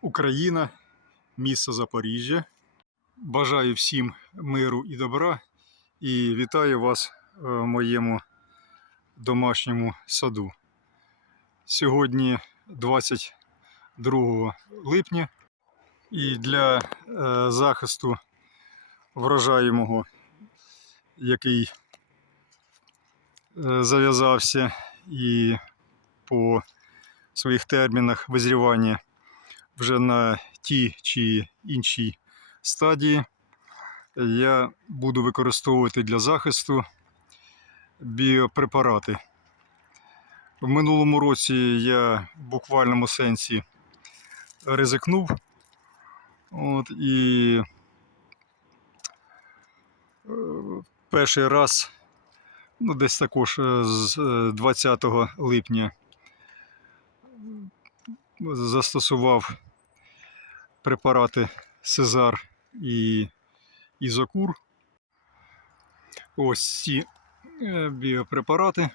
Україна, місто Запоріжжя. Бажаю всім миру і добра і вітаю вас в моєму домашньому саду. Сьогодні 22 липня і для е, захисту врожаю мого, який е, зав'язався і по своїх термінах визрівання вже на тій чи іншій стадії, я буду використовувати для захисту біопрепарати. В минулому році я в буквальному сенсі ризикнув. От, і е, перший раз, ну, десь також е, з е, 20 липня застосував препарати Сезар і Ізокур. Ось ці е, біопрепарати.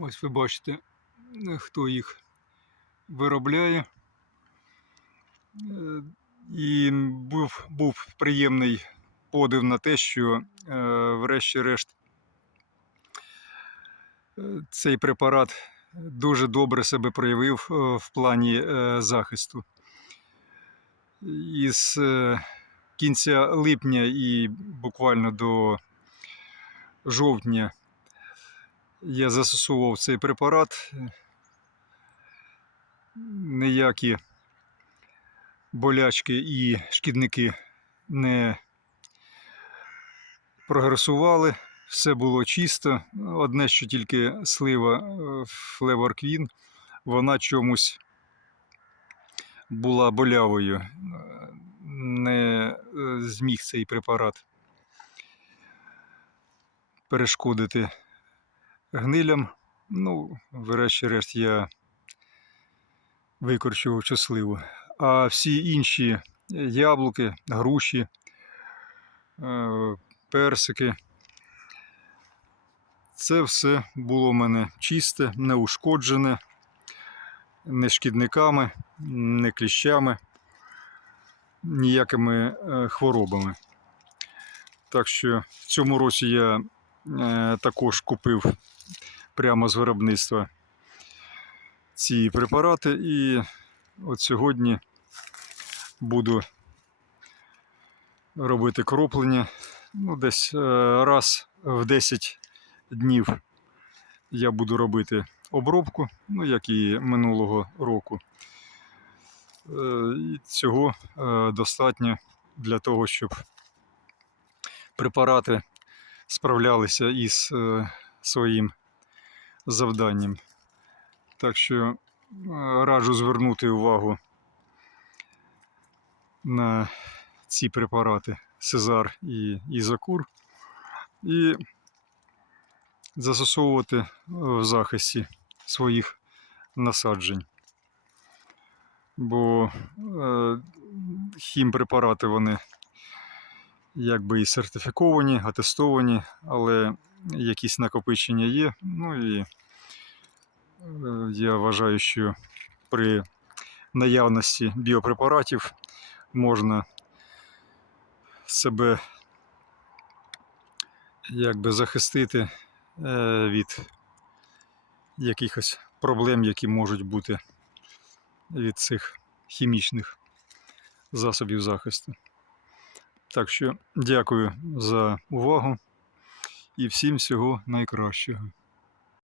Ось ви бачите, е, хто їх виробляє. Е, І був, був приємний подив на те, що, врешті-решт, цей препарат дуже добре себе проявив в плані захисту. Із е, кінця липня і буквально до жовтня я застосовував цей препарат. Ніякі болячки і шкідники не прогресували, все було чисто. Одне, що тільки слива Флевор Квін, вона чомусь була болявою. Не е, зміг цей препарат перешкодити гнилям. Ну, врешті-решт, я викорчував цю сливу. А всі інші яблуки, груші, е, персики. Це все було в мене чисте, неушкоджене, не шкідниками, не кліщами, ніякими е, хворобами. Так що в цьому році я е, також купив прямо з виробництва ці препарати і от сьогодні буду робити кроплення. Ну, десь е, раз в 10 днів я буду робити обробку, ну, як і минулого року. Е, І цього е, достатньо для того, щоб препарати справлялися із е, своїм завданням. Так що раджу звернути увагу на ці препарати Сезар і Ізокур і застосовувати в захисті своїх насаджень. Бо е, хімпрепарати вони якби і сертифіковані, атестовані, але якісь накопичення є. Ну і е, я вважаю, що при наявності біопрепаратів можна себе якби захистити е, від якихось проблем, які можуть бути від цих хімічних засобів захисту. Так що дякую за увагу і всім всього найкращого.